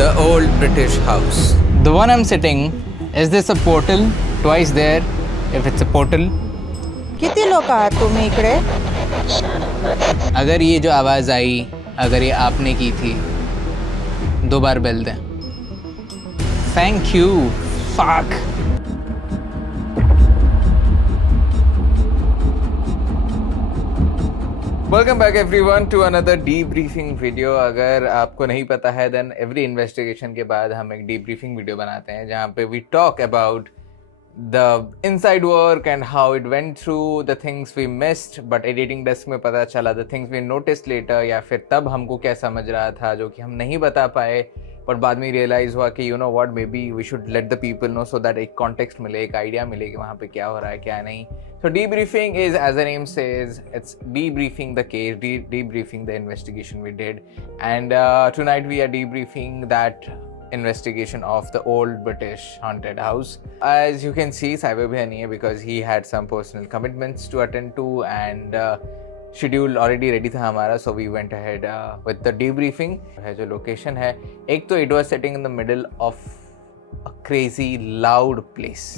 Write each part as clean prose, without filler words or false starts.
The old British house. The one I'm sitting, is this a portal? Twice there, if it's a portal. किती लोक आहात तुम्ही इकडे? अगर ये जो आवाज़ आई, अगर ये आपने की थी, 2 बार बेल दें. Thank you. Fuck. Welcome back everyone to another debriefing video. अगर आपको नहीं पता है then every investigation के बाद हम एक debriefing video बनाते हैं जहाँ पे we talk about the inside work and how it went through, the things we missed but editing desk में पता चला, the things we noticed later या फिर तब हमको क्या समझ रहा था जो कि हम नहीं बता पाए बट बाद में रियलाइज हुआ कि you know what maybe we should let the people know so that एक कॉन्टेक्स्ट मिले, एक आइडिया मिले कि वहाँ पे क्या हो रहा है क्या नहीं. So debriefing is, as the name says, it's debriefing the case, debriefing the investigation we did, and tonight we are debriefing that investigation of the old British haunted house. As you can see, Saibir bhai nahi hai because he had some personal commitments to attend to and schedule already ready था हमारा, so we went ahead with the debriefing. है जो location है, एक तो it was sitting in the middle of a crazy loud place.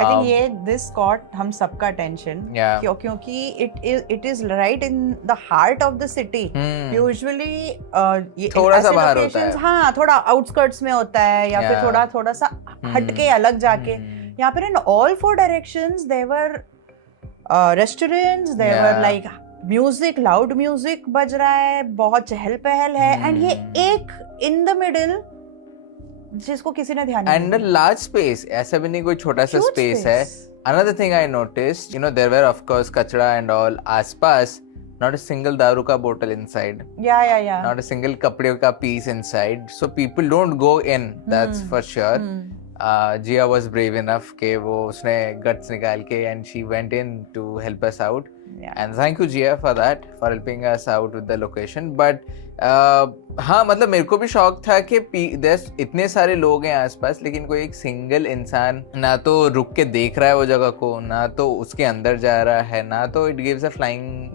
I think ये this caught हम सबका attention. Yeah. क्योंकि it is right in the heart of the city. Usually ये थोड़ा सा ऐसे बाहर होता locations, है. हाँ थोड़ा outskirts में होता है या फिर थोड़ा सा हटके अलग जाके. यहाँ पर in all 4 directions there were restaurants, there were like music, loud music बज रहा है, बहुत चहल पहल है, and ये एक in the middle जिसको किसी ने ध्यान नहीं दिया. And a large space, ऐसा भी नहीं कोई छोटा सा space है. Another thing I noticed, you know, there were of course कचरा and all आसपास, not a single दारू का bottle inside. Yeah. Not a single कपड़े का piece inside. So people don't go in, that's for sure. Jia was brave enough कि वो उसने guts निकाल के and she went in to help us out. Yeah. And thank you Jia for that, for helping us out with the location. But हाँ मतलब मेरे को भी शौक था कि इतने सारे लोग हैं आसपास लेकिन कोई एक सिंगल इंसान ना तो रुक के देख रहा है वो जगह को, ना तो उसके अंदर जा रहा है, ना तो it gives a flying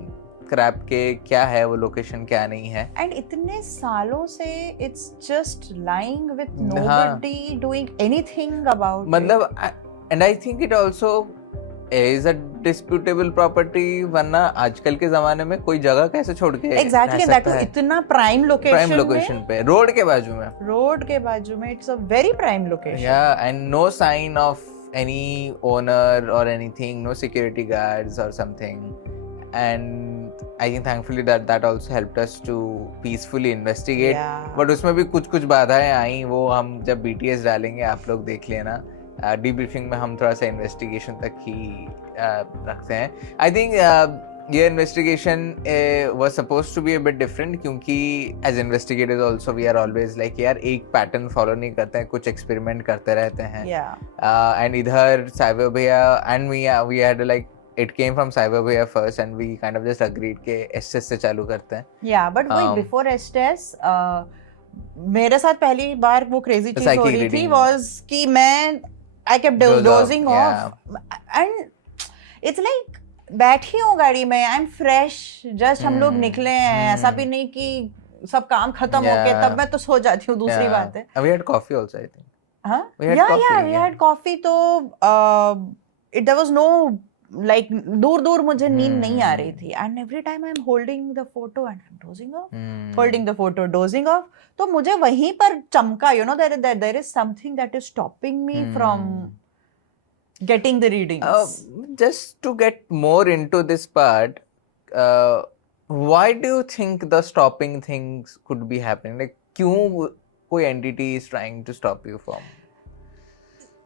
crap के क्या है वो लोकेशन क्या नहीं है. एंड इतने सालों से it's just lying with nobody doing anything about मतलब and I think it also is a disputable property, वरना आजकल के जमाने में कोई जगह कैसे छोड़ के एग्जैक्टली दैट इतना प्राइम लोकेशन पे रोड के बाजू में it's a very prime location. या and no sign of any owner और एनीथिंग, नो सिक्योरिटी गार्ड्स और something. And I think thankfully that also helped us to peacefully investigate. But उसमें भी कुछ बाधाएं आई, वो हम जब BTS डालेंगे आप लोग देख लेना. Debriefing में हम थोड़ा सा investigation तक ही रखते हैं. I think ये investigation was supposed to be a bit different क्योंकि as investigators also we are always like यार एक pattern follow नहीं करते हैं, कुछ experiment करते रहते हैं. And इधर साइबर भैया and we had like it came from Cyber Bhaiya first and we kind of just agreed के SS से चालू करते हैं. Yeah, but wait, before SS मेरे साथ पहली बार वो crazy चीज हो रही थी was कि मैं I kept dozing off and it's like बैठी हूँ गाड़ी में, I'm fresh, just हम लोग निकले हैं, ऐसा भी नहीं कि सब काम खत्म हो के तब मैं तो सो जाती हूँ. दूसरी बात है we had coffee also I think. हाँ we had coffee तो there was no like दूर मुझे नींद नहीं आ रही थी and every time I'm holding the photo and I'm dozing off, holding the photo, dozing off, तो मुझे वहीं पर चमका, you know, there is something that is stopping me from getting the readings. Just to get more into this part, why do you think the stopping things could be happening? Like क्यों कोई entity is trying to stop you from?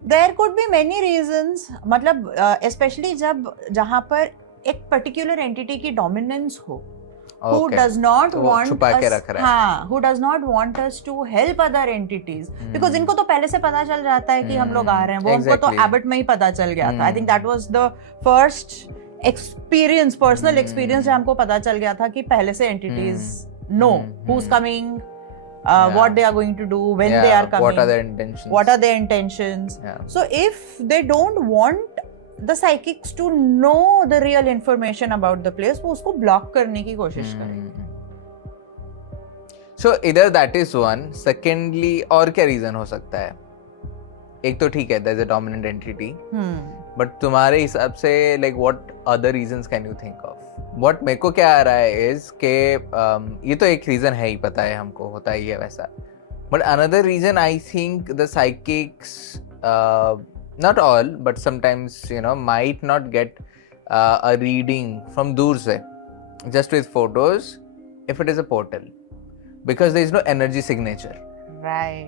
There could be many reasons. मतलब especially जहाँ पर एक particular entity की dominance हो, who does not want us, who does not want us to help other entities, because इनको तो पहले से पता चल जाता है कि हम लोग आ रहे हैं. वो उनको तो Abbott में ही पता चल गया था. I think that was the first experience, personal experience जहाँ हमको पता चल गया था कि पहले से entities know who's coming, what they are going to do, when they are coming, what are their intentions. So if they don't want the psychics to know the real information about the place, वो उसको block करने की कोशिश करेंगे. So either that is one. Secondly, और क्या reason हो सकता है? एक तो ठीक है, there's a dominant entity. But तुम्हारे हिसाब से like what other reasons can you think of? What मेरे को क्या आ रहा है is कि ये तो एक reason है ही, पता है हमको, होता ही है वैसा. But another reason I think the psychics, not all, but sometimes might not get a reading from दूर से, just with photos, if it is a portal. Because there is no energy signature. Right.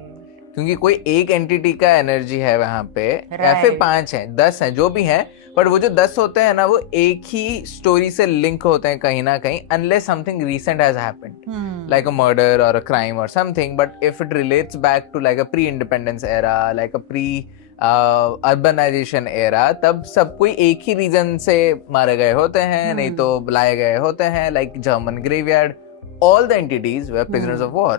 क्योंकि कोई एक entity का energy है वहां पे, या फिर 5 हैं, 10 हैं, जो भी हैं, बट वो जो 10 होते हैं ना, वो एक ही स्टोरी से लिंक होते हैं कहीं ना कहीं, unless something recent has happened, like a murder or a crime or something. But if it relates back to like a pre-independence era, like a urbanization era, तब सब कोई एक ही रीजन से मारे गए होते हैं, नहीं तो बुलाए गए होते हैं, like German graveyard. All the entities were prisoners of war.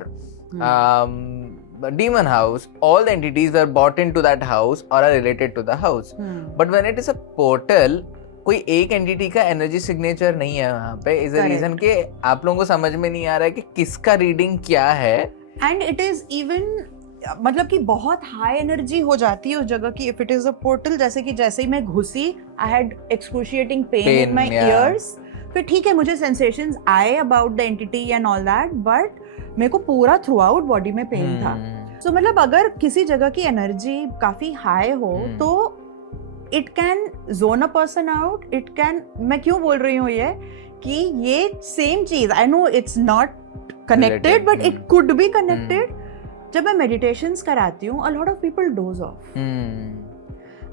Demon house, all the entities were bought into that house or are related to the house. But when it is a portal, कोई एक entity का energy signature नहीं है वहाँ पे. Is the reason कि आप लोगों को समझ में नहीं आ रहा है कि किसका रीडिंग क्या है. एंड इट इज इवन मतलब कि बहुत हाई एनर्जी हो जाती है उस जगह की. If it is a portal, जैसे ही मैं घुसी, I had excruciating pain in my years. फिर ठीक है, मुझे सेंसेशंस आए about the entity and all that, but मेरे को पूरा थ्रू आउट बॉडी में पेन था. सो मतलब अगर किसी जगह की एनर्जी काफी हाई हो तो it can zone a person out. It can, मैं क्यों बोल रही हूँ ये कि ये सेम चीज, I know it's not connected but it could be connected. जब मैं मेडिटेशंस कराती हूँ, अ lot of people dose of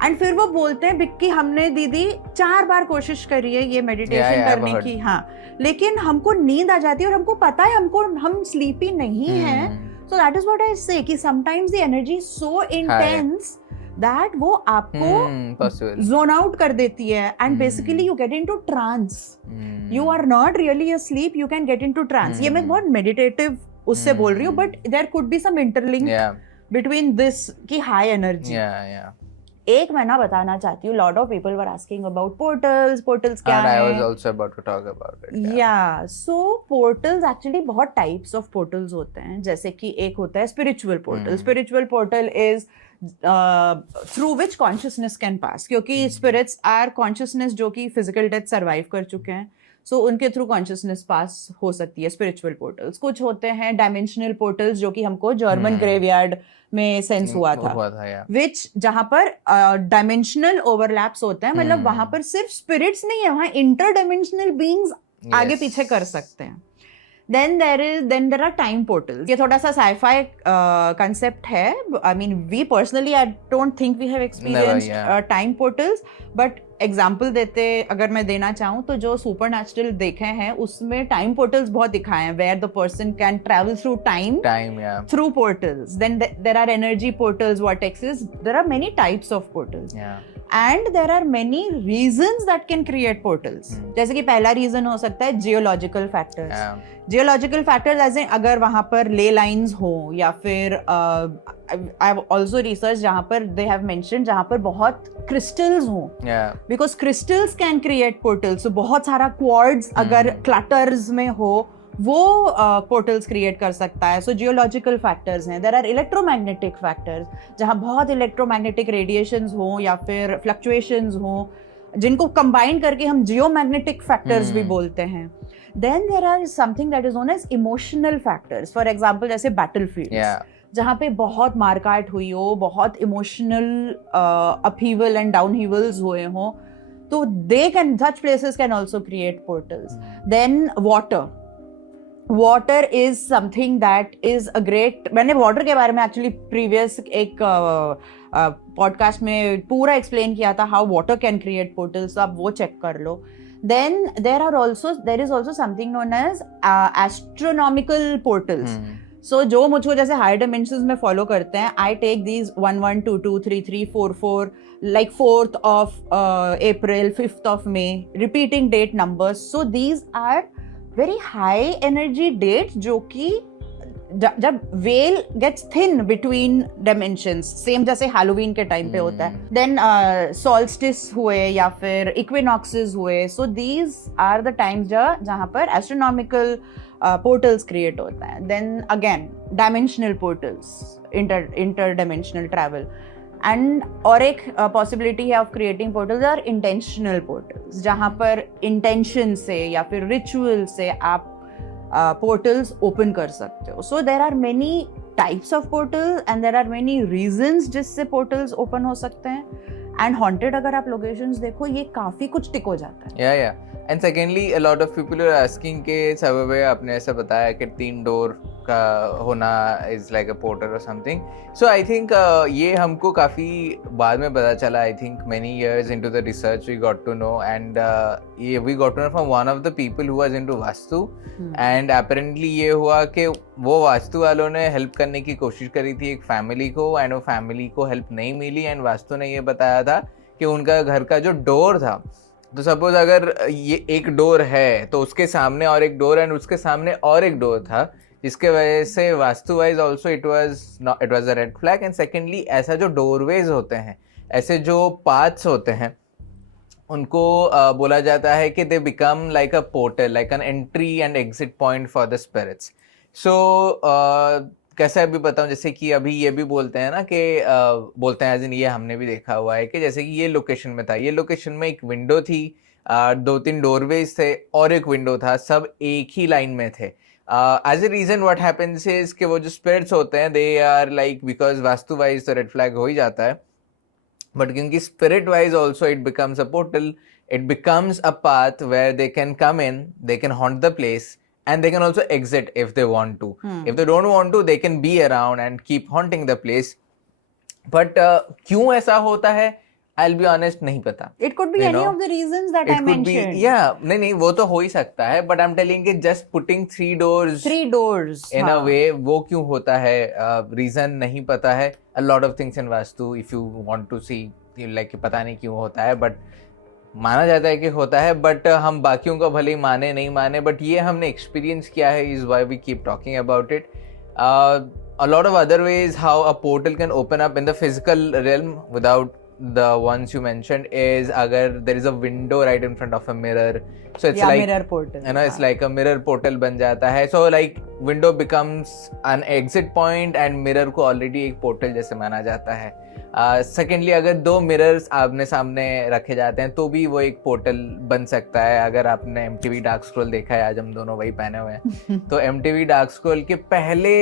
and फिर वो बोलते हैं बिक्की हमने दीदी 4 बार कोशिश करी है ये मेडिटेशन करने की, हाँ, लेकिन हमको नींद आ जाती है और हमको पता है हम स्लीपी नहीं हैं. So that is what I say कि sometimes the energy is so intense that वो आपको जोन आउट कर देती है and basically you get into trance. You are not really asleep, you can get into trance. ये मैं बहुत meditative उससे बोल रही हूँ, but there could be some interlink between this की हाई एनर्जी. एक मैं ना बताना चाहती हूँ, lot of people were asking about portals क्या है. I was also about to talk about it. Yeah, so portals actually बहुत टाइप्स ऑफ पोर्टल्स होते हैं. जैसे कि एक होता है spiritual portal. Spiritual portal is through which consciousness can pass, क्योंकि स्पिरिट्स आर कॉन्शियसनेस जो कि फिजिकल डेथ सर्वाइव कर चुके हैं. सो उनके थ्रू कॉन्शियसनेस पास हो सकती है स्पिरिचुअल पोर्टल्स. कुछ होते हैं डायमेंशनल पोर्टल्स जो कि हमको जर्मन ग्रेवयार्ड में सेंस हुआ था, विच जहां पर डायमेंशनल ओवरलैप्स होते हैं. मतलब वहां पर सिर्फ स्पिरिट्स नहीं है, वहां इंटर डायमेंशनल बीइंग्स आगे पीछे कर सकते हैं. Then there are time portals. ये थोड़ा सा sci-fi concept है. I mean, we personally, I don't think we have experienced time portals. But example देते अगर मैं देना चाहूँ तो जो supernatural देखे हैं उसमें time portals बहुत दिखाए हैं, where the person can travel through time through portals. Then there are energy portals, vortexes. There are many types of portals. And there are many reasons that can create portals. जैसे कि पहला reason हो सकता है geological factors. Geological factors as in अगर वहाँ पर ley lines हो, या फिर I have also researched जहाँ पर they have mentioned जहाँ पर बहुत crystals हो, because crystals can create portals. So बहुत सारा quartz अगर clutters में हो वो पोर्टल्स क्रिएट कर सकता है. सो जियोलॉजिकल फैक्टर्स हैं. देयर आर इलेक्ट्रोमैग्नेटिक फैक्टर्स जहाँ बहुत इलेक्ट्रोमैग्नेटिक रेडिएशंस हो या फिर फ्लक्चुएशंस हो, जिनको कंबाइन करके हम जियोमैग्नेटिक फैक्टर्स भी बोलते हैं. Then there are something that is known as emotional factors. For example जैसे बैटलफील्ड्स जहाँ पे बहुत मारकाट हुई हो, बहुत इमोशनल अपहीवल एंड डाउनहीवल्स हुए हो, तो they can, such places can also create portals. Then water is something that is a great, मैंने water के बारे में actually previous एक podcast में पूरा explain किया था how water can create portals, तो आप वो check कर लो. Then there is also something known as astronomical portals. So जो मुझको जैसे higher dimensions में follow करते हैं, I take these 1 1 2 2 3 3 4 4 like 4th of April, 5th of May, repeating date numbers. So these are very high energy dates जो कि जब veil gets thin between dimensions, same जैसे हैलोवीन के टाइम पे होता है. देन सॉल्स्टिस हुए या फिर इक्विनॉक्सेस हुए. So these are the times जहाँ पर एस्ट्रोनॉमिकल पोर्टल्स क्रिएट होता है. Then again dimensional portals, inter dimensional travel. And और एक पॉसिबिलिटी है of creating portals or intentional portals, जहाँ पर इंटेंशन से या फिर रिचुअल से आप पोर्टल्स ओपन कर सकते हो. So there are many types of portal and there are many reasons जिससे पोर्टल्स ओपन हो सकते हैं. एंड हॉन्टेड अगर आप लोकेशंस देखो, ये काफी कुछ टिक हो जाता है. Yeah and secondly a lot of people are asking के सब आपने ऐसा बताया कि 3 डोर का होना इज लाइक अ पोर्टल और समथिंग. सो आई थिंक ये हमको काफ़ी बाद में पता चला. I think many years into the research we got to know, and ये we got to know from one of the people who was into vastu. And apparently ये हुआ कि वो वास्तु वालों ने हेल्प करने की कोशिश करी थी एक फैमिली को, एंड वो फैमिली को हेल्प नहीं मिली. एंड वास्तु ने ये बताया था कि उनका घर का जो डोर था, तो सपोज अगर ये एक डोर है तो उसके सामने और एक डोर एंड उसके सामने और एक डोर था, जिसके वजह से vastu wise also it was a red flag. And secondly ऐसा जो डोरवेज होते हैं, ऐसे जो पाथ्स होते हैं, उनको बोला जाता है कि they become like a portal, like an entry and exit point for the spirits. So कैसे अभी बताऊं, जैसे कि अभी ये भी बोलते हैं ना कि बोलते हैं, एज इन ये हमने भी देखा हुआ है कि जैसे कि ये लोकेशन में था, ये लोकेशन में एक विंडो थी, 2-3 डोरवेज थे और एक विंडो था, सब एक ही लाइन में थे. As a reason what happens is कि वो जो स्पिरिट्स होते हैं they are like, because vastu wise तो रेड फ्लैग हो ही जाता है, बट क्योंकि spirit wise also it becomes a portal, it becomes a path where they can come in, they can haunt the place, and they can also exit if they want to. If they don't want to, they can be around and keep haunting the place. But क्यों ऐसा होता है, I'll be honest, नहीं पता. It could be any of the reasons that I mentioned. नहीं वो तो हो ही सकता है, but I'm telling you just putting 3 doors in a way, वो क्यों होता है, reason नहीं पता है. A lot of things in Vastu, if you want to see, like पता नहीं क्यों होता है, but माना जाता है कि होता है. बट हम बाकियों को भले ही माने नहीं माने, बट ये हमने एक्सपीरियंस किया है, is why we keep talking about it. A lot of other ways how a portal can open up in the physical realm without the ones you mentioned is अगर there is a window right in front of a mirror, so it's like mirror portal, you know, it's like a mirror portal बन जाता है. so like window becomes an exit point and mirror को already एक portal जैसे माना जाता है. Secondly अगर 2 मिरर्स आमने सामने रखे जाते हैं तो भी वो एक पोर्टल बन सकता है. अगर आपने MTV डार्क स्क्रॉल देखा है, आज हम दोनों वही पहने हुए हैं, तो MTV डार्क स्क्रॉल के पहले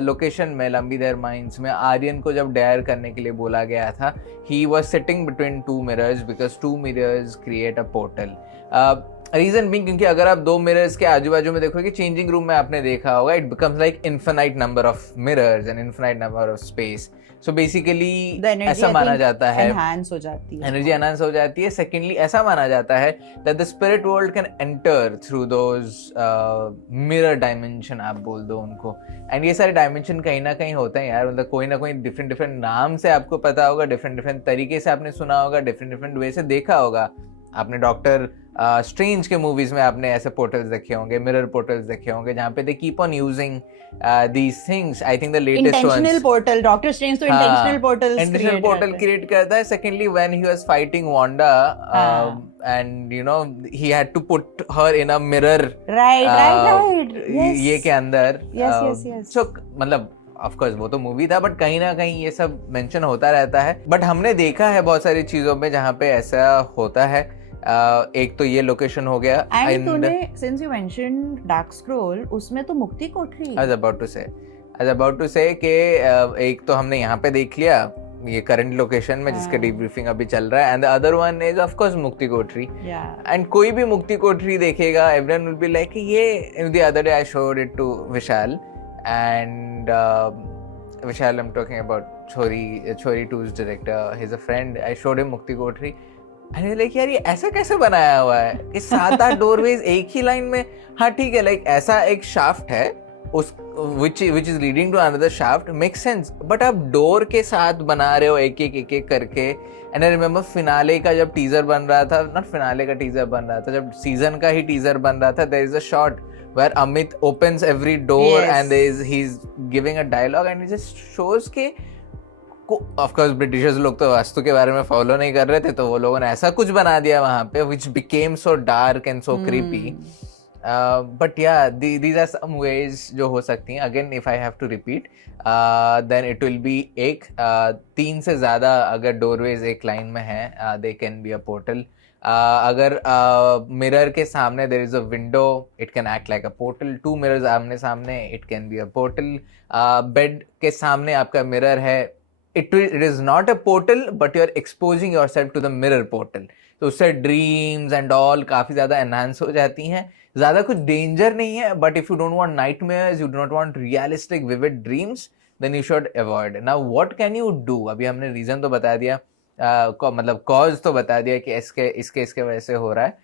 लोकेशन में लंबी देर माइंस में आर्यन को जब डेयर करने के लिए बोला गया था, he was sitting between 2 mirrors because 2 mirrors create a portal. Reason being क्योंकि अगर आप 2 मिरर्स के आजू बाजू में देखोगे, चेंजिंग रूम में आपने देखा होगा, it becomes like infinite number of mirrors and infinite number of space. So basically ऐसा माना जाता है, एनहांस हो जाती है, एनर्जी एनहांस हो जाती है. सेकेंडली ऐसा माना जाता है that the spirit world can enter through those mirror dimension, आप बोल दो उनको. एंड ये सारे डायमेंशन कहीं ना कहीं होते हैं यार, मतलब कोई ना कोई डिफरेंट नाम से आपको पता होगा, डिफरेंट तरीके से आपने सुना होगा, डिफरेंट वे से देखा होगा. आपने डॉक्टर स्ट्रेंज के मूवीज में आपने ऐसे पोर्टल्स देखे होंगे, मिरर पोर्टल्स देखे होंगे, जहाँ पे they keep on using these things. I think the latest intentional ones, portal, Doctor Strange तो intentional portal create करता है. Secondly, when he was fighting Wanda, and you know he had to put her in a mirror, right, yes, ये के अंदर, yes. So मतलब of course वो तो movie था, बट कहीं ना कहीं ये सब मेंशन होता रहता है. बट हमने देखा है बहुत सारी चीजों में जहाँ पे ऐसा होता है. एक तो ये लोकेशन हो गया. एंड तूने since you mentioned dark scroll, उसमें तो मुक्ति कोठरी, I was about to say कि एक तो हमने यहाँ पे देख लिया ये करंट लोकेशन में जिसका डीब्रीफिंग अभी चल रहा है, and the other one is of course Mukti Kothari. And कोई भी मुक्ति कोठरी देखेगा, एवरीवन विल बी लाइक ये. The other day I showed it to Vishal, and Vishal, I'm talking about Chori 2's director. He's a friend. I showed him Mukti Kothari, and he's like, यार ये ऐसा कैसे बनाया हुआ है कि 7-8 डोरवेज एक ही लाइन में. हाँ ठीक है, लाइक ऐसा एक शाफ्ट है उस which is leading to another shaft, makes sense. But आप डोर के साथ बना रहे हो एक एक करके. एंड आई रिमेम्बर फिनाले का जब टीजर बन रहा था, नॉट फिनाले का टीजर बन रहा था, जब सीजन का ही टीजर बन रहा था, there is a shot where Amit opens every door, yes, and he's giving a dialogue, and it just shows के of course ब्रिटिशर्स लोग तो वास्तु के बारे में फॉलो नहीं कर रहे थे, तो वो लोगों ने ऐसा कुछ बना दिया वहाँ पे which became so dark and so creepy. But yeah these are some ways जो हो सकती हैं. Again if I have to repeat then it will be एक 3 से ज़्यादा अगर डोरवेज एक लाइन में है they can be a portal. अगर मिरर के सामने there is a window it can act like a portal. 2 mirrors आमने सामने it can be a portal. Bed के सामने आपका मिरर है it is not a portal but you are exposing yourself to the mirror portal. तो उससे dreams and all काफ़ी ज़्यादा एनहांस हो जाती हैं. ज़्यादा कुछ डेंजर नहीं है but if you don't want nightmares, you do not want realistic vivid dreams, then you should avoid. Now what can you do? अभी हमने रीज़न तो बता दिया, मतलब कॉज तो बता दिया कि इसके वजह से हो रहा है.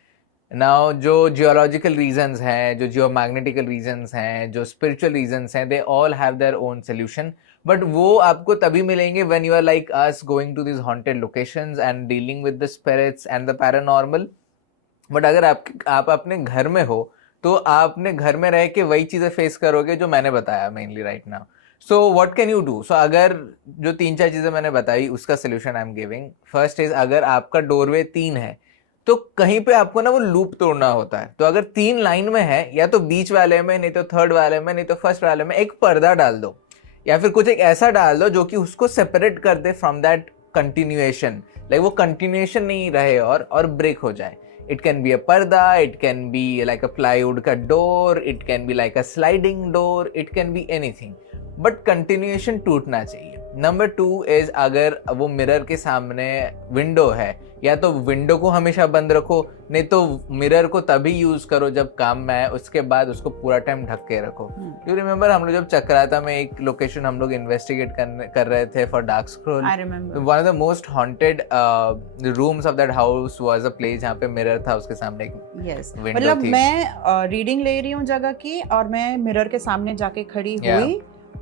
नाउ जो जियोलॉजिकल रीजंस हैं, जो जियोमैग्नेटिकल रीजंस हैं, जो स्पिरिचुअल रीजंस हैं, they all have their own solution. But वो आपको तभी मिलेंगे when you are like us going to this haunted locations and dealing with the spirits and the paranormal. But अगर आप अपने घर में हो तो आपने घर में रह के वही चीज़ें फेस करोगे जो मैंने बताया mainly right now. So what can you do? So अगर जो 3-4 चीज़ें मैंने बताई उसका solution I am giving. First is, अगर आपका डोरवे 3 है तो कहीं पे आपको ना वो लूप तोड़ना होता है. तो अगर 3 लाइन में है, या तो बीच वाले में, नहीं तो थर्ड वाले में, नहीं तो फर्स्ट वाले में एक पर्दा डाल दो, या फिर कुछ एक ऐसा डाल दो जो कि उसको सेपरेट कर they from that continuation. Like वो कंटिन्यूएशन नहीं रहे और ब्रेक हो जाए. इट कैन बी अ पर्दा, it can be like a plywood का door, it can be like a sliding door, it can be anything, but continuation टूटना चाहिए. नंबर 2 इज, अगर वो मिरर के सामने विंडो है, या तो विंडो को हमेशा बंद रखो, नहीं तो मिरर को तभी यूज करो जब काम में आए, उसके बाद उसको पूरा टाइम ढक के रखो. यू रिमेम्बर हम लोग जब चक्राता में एक लोकेशन हम लोग इन्वेस्टिगेट कर रहे थे for dark scroll. One of the most haunted rooms of that house was a place जहाँ पे मिरर था, उसके सामने एक विंडो मतलब थी. मैं रीडिंग ले रही हूँ जगह की और मैं मिरर के सामने जाके खड़ी हुई,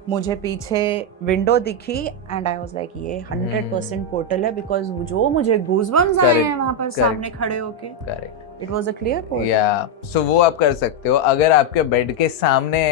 मुझे पीछे विंडो दिखी एंड आई वाज लाइक ये 100% पोर्टल है, बिकॉज जो मुझे गूज़बम्स आए हैं वहां पर सामने खड़े होके. Correct, it was a clear portal. या सो वो आप कर सकते हो. अगर आपके बेड के सामने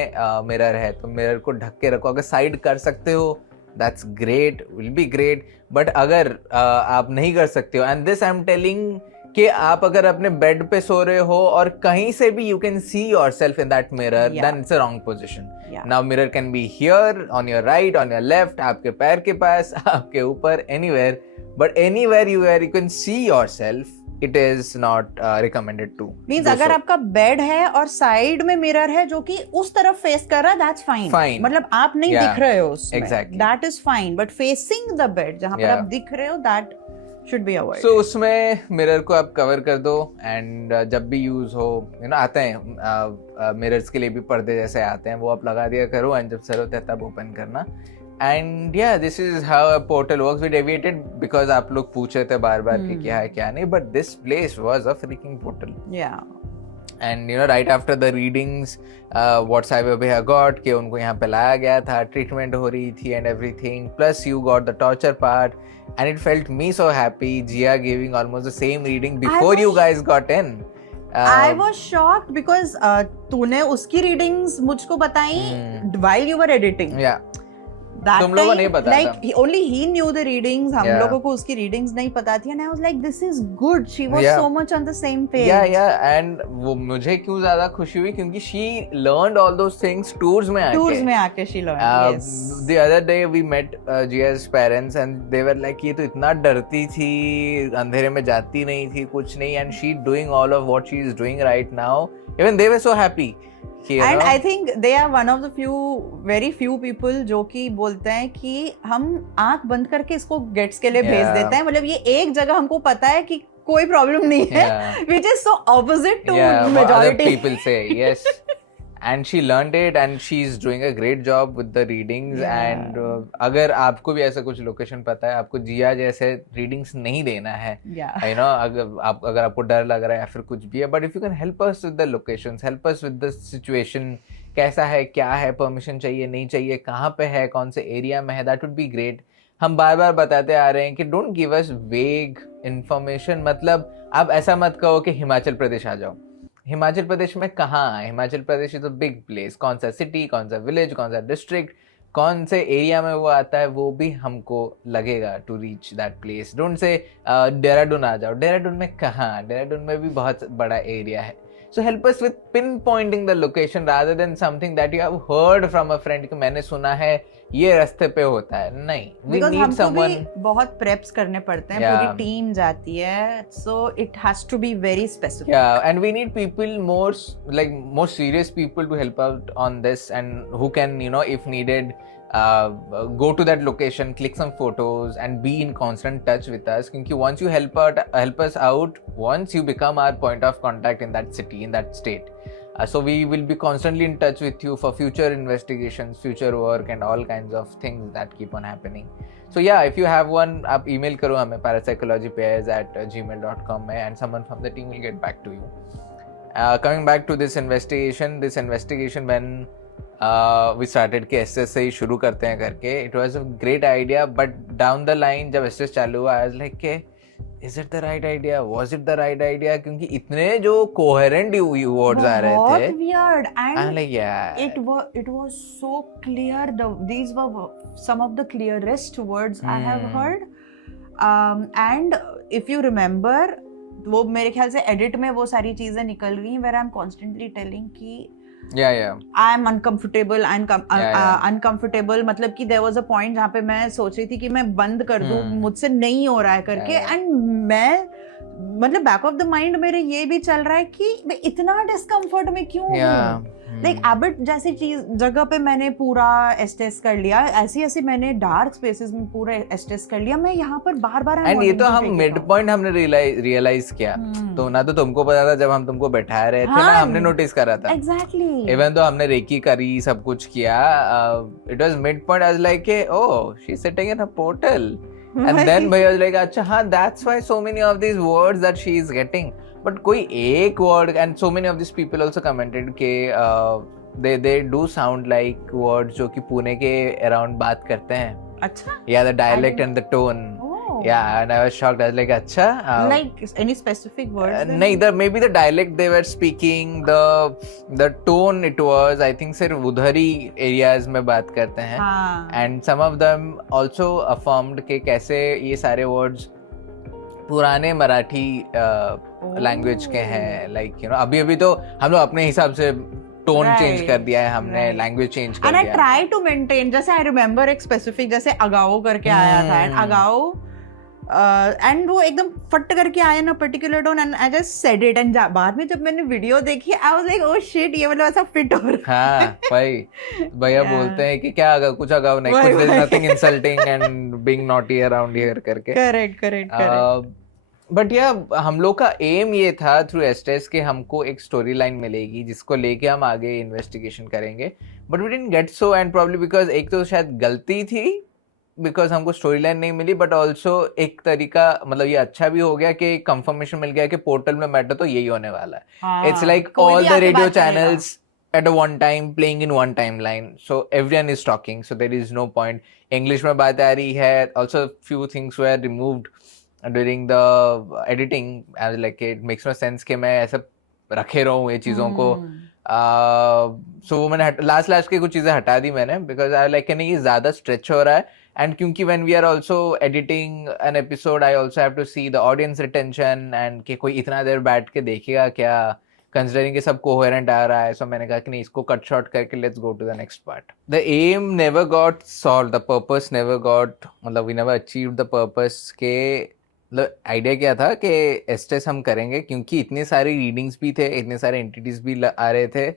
मिरर है तो मिरर को ढक के रखो. अगर साइड कर सकते हो that's great, will be great. But अगर आप नहीं कर सकते हो, and this I am telling कि आप अगर अपने बेड पे सो रहे हो और कहीं से भी you can see yourself in that mirror, then it's a wrong position. Now mirror can be here, on your right, on your left, आपके पैर के पास, आपके ऊपर, anywhere, but anywhere you can see yourself, it is not recommended to. Means अगर आपका bed है और साइड में मिरर है जो कि उस तरफ फेस कर रहा है, दैट्स फाइन. मतलब आप नहीं दिख रहे हो उसमें, that is fine. But facing the bed जहां पर आप दिख रहे हो, that should be avoided. So उसमें मिरर को आप कवर कर दो एंड जब भी यूज हो, आते हैं मिरर्स के लिए भी पर्दे जैसे आते हैं, वो आप लगा दिया करो एंड जब जरूरत है तब ओपन करना. And yeah this is how a portal works. We deviated because आप लोग पूछ रहे थे बार बार कि क्या है क्या नहीं, but this place was a freaking portal. And right after the readings WhatsApp पे गॉट कि उनको यहाँ पे लाया गया था, ट्रीटमेंट हो रही थी and everything, plus you got the torture part and it felt me so happy. Jia giving almost the same reading before you guys got in. I was shocked because तूने उसकी readings मुझको बताई while you were editing. Yeah. तुम लोगों को नहीं पता like था. Only he knew the readings. हम लोगों को उसकी readings नहीं पता थी. And I was like, this is good. She was so much on the same page. Yeah. And वो मुझे क्यों ज़्यादा खुशी हुई क्योंकि she learned all those things tours में आके. she learned. Yes. The other day we met Jia's parents and they were like, ये तो इतना डरती थी, अंधेरे में जाती नहीं थी, कुछ नहीं. And she doing all of what she is doing right now. Even they were so happy. And I think they are one of the very few people जो कि बोलते हैं कि हम आंख बंद करके इसको गेट्स के लिए भेज देते हैं. मतलब ये एक जगह हमको पता है कि कोई प्रॉब्लम नहीं है, which is so opposite to majority. Other people say yes. And she learned it and she's doing a great job with the readings. And अगर आपको भी ऐसा कुछ लोकेशन पता है, आपको जिया जैसे रीडिंग्स नहीं देना है, you know, अगर आपको डर लग रहा है या फिर कुछ भी है, but if you can help us with the locations, help us with the situation, कैसा है, क्या है, परमिशन चाहिए नहीं चाहिए, कहाँ पे है, कौन से एरिया में है, that would be great. हम बार बार बताते आ रहे हैं कि डोंट गिव अस वेग इन्फॉर्मेशन. मतलब आप ऐसा मत कहो कि हिमाचल प्रदेश आ जाओ. हिमाचल प्रदेश में कहाँ? Himachal Pradesh is a big place. कौन सा सिटी, कौन सा विलेज, कौन सा डिस्ट्रिक्ट, कौन से एरिया में वो आता है, वो भी हमको लगेगा to reach that place. Don't say Dehradun आ जाओ. देहरादून में कहाँ? देहरादून में भी बहुत बड़ा एरिया है. So help us with pinpointing the location rather than something that you have heard from a friend कि मैंने सुना है ये रास्ते पे होता है. नहीं, we need someone. बहुत preps करने पड़ते हैं, पूरी टीम जाती है, so it has to be very specific. Yeah, and we need people more serious people to help out on this, and who can, you know, if needed, go to that location, click some photos, and be in constant touch with us. Because once you help us out, once you become our point of contact in that city, in that state, so we will be constantly in touch with you for future investigations, future work, and all kinds of things that keep on happening. So yeah, if you have one, आप email करो हमें parapsychologypairs@gmail.com में, and someone from the team will get back to you. Coming back to this investigation when we started कि SS से ही शुरू करते हैं करके, it was a great idea, but down the line जब SS चालू हुआ, I was like कि is it the right idea? Was it the right idea? क्योंकि इतने जो coherent words आ रहे थे, बहुत weird, and like, yeah, it was so clear. These were some of the clearest words I have heard. And if you remember, वो मेरे ख्याल से edit में वो सारी चीजें निकल गई where I'm constantly telling कि I am uncomfortable, uncomfortable, मतलब कि there was a point जहाँ पे मैं सोच रही थी कि मैं बंद कर दूँ, मुझसे नहीं हो रहा है करके, and मैं मतलब back of the mind मेरे ये भी चल रहा है कि मैं इतना discomfort में क्यों हूँ. Like Abbott जैसी चीज जगह पे मैंने पूरा एस्टेस कर लिया, ऐसी मैंने डार्क स्पेसेस में पूरा एस्टेस कर लिया, मैं यहाँ पर बार-बार एंड ये तो हम मिड पॉइंट हमने रियलाइज किया, तो ना तो तुमको पता था जब हम तुमको बैठा रहे थे, ना हमने नोटिस करा था. एग्जैक्टली. इवन तो हमने रेकी करी, सब कुछ किया, it was mid point, I was like oh she is sitting in a portal, and then भाई वाज लाइक अच्छा हाँ that's why so many of these words that she is getting. But कोई एक word, and so many of this people also commented के they do sound like words जो कि पुणे के around बात करते हैं. अच्छा. Yeah, the dialect and the tone. Yeah, and I was shocked. I was like, अच्छा. Like any specific words? नहीं, maybe the dialect they were speaking, the tone it was, I think सिर्फ उधर ही areas में बात करते हैं. And some of them also affirmed कि कैसे ये सारे words पुराने मराठी लैंग्वेज के हैं. Like you know, अभी तो हम लोग अपने हिसाब से टोन चेंज कर दिया है हमने, लैंग्वेज चेंज कर दिया. And I try to maintain, जैसे I remember एक specific, जैसे अगाओ करके आया था, and अगाओ and वो एकदम फट करके आया ना particular tone, and I just said it, and बाद में जब मैंने वीडियो देखी I was like oh shit, ये मतलब ऐसा फिट हो रहा है. हाँ भाई, भैया बोलते हैं कि क्या अगाओ, कुछ अगाओ नहीं, कुछ there's nothing insulting and being naughty around here करके. Correct. बट हम लोग का एम ये था थ्रू एस्टेस कि हमको एक स्टोरी लाइन मिलेगी जिसको लेके हम आगे इन्वेस्टिगेशन करेंगे, but we didn't get so, and probably because एक तो शायद गलती थी बिकॉज हमको स्टोरी लाइन नहीं मिली, बट ऑल्सो एक तरीका, मतलब ये अच्छा भी हो गया कि कंफर्मेशन मिल गया कि पोर्टल में मैटर तो यही होने वाला है. It's like all the radio channels at a one time playing in one timeline, so everyone is talking, so there is no point. English में बात आ रही है, also few things were removed during the editing. I was like it makes no sense कि मैं ऐसा रखे रहूँ ये चीज़ों को. So वो मैंने लास्ट के कुछ चीज़ें हटा दी मैंने, because I like कि नहीं ये ज़्यादा stretch हो रहा है, and क्योंकि when we are also editing an episode I also have to see the audience retention and कि कोई इतना देर बैठ के देखेगा क्या, कंसिडरिंग कि सब कोहेरेंट आ रहा है. सो मैंने कहा कि नहीं, इसको कट शॉर्ट करके let's go to the next part. The aim never got solve, the purpose never got, मतलब we never achieve the purpose के. मतलब आइडिया क्या था कि एस्टेस हम करेंगे क्योंकि इतने सारे रीडिंग्स भी थे, इतने सारे एंटिटीज भी आ रहे थे.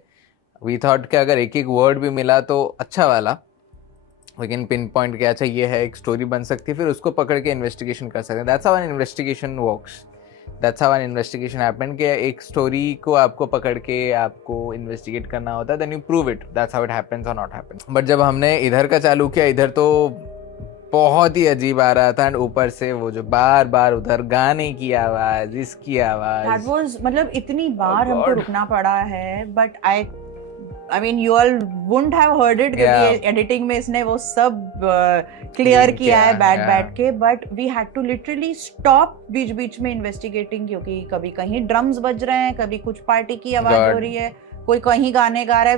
वी थॉट कि अगर एक वर्ड भी मिला तो अच्छा वाला, लेकिन पिन पॉइंट क्या, अच्छा ये है, एक स्टोरी बन सकती है, फिर उसको पकड़ के इन्वेस्टिगेशन कर सकते हैं. That's how an investigation works. That's how an investigation happened कि एक स्टोरी को आपको पकड़ के आपको इन्वेस्टिगेट करना होता है, then you prove it. That's how it happens or not happens. But जब हमने इधर का चालू किया, इधर तो बहुत ही अजीब आ रहा था, and ऊपर से वो जो बार उधर गाने की आवाज, इसकी आवाज, That was, मतलब इतनी बार हमको रुकना पड़ा है, but I mean you all wouldn't have heard it क्योंकि एडिटिंग में इसने वो सब क्लियर किया है बैठ के, but we had to literally stop बीच में इन्वेस्टिगेटिंग, क्योंकि कभी कहीं ड्रम्स बज रहे हैं, कभी कुछ पार्टी की आवाज हो रही है, कोई कहीं गाने गा रहा है,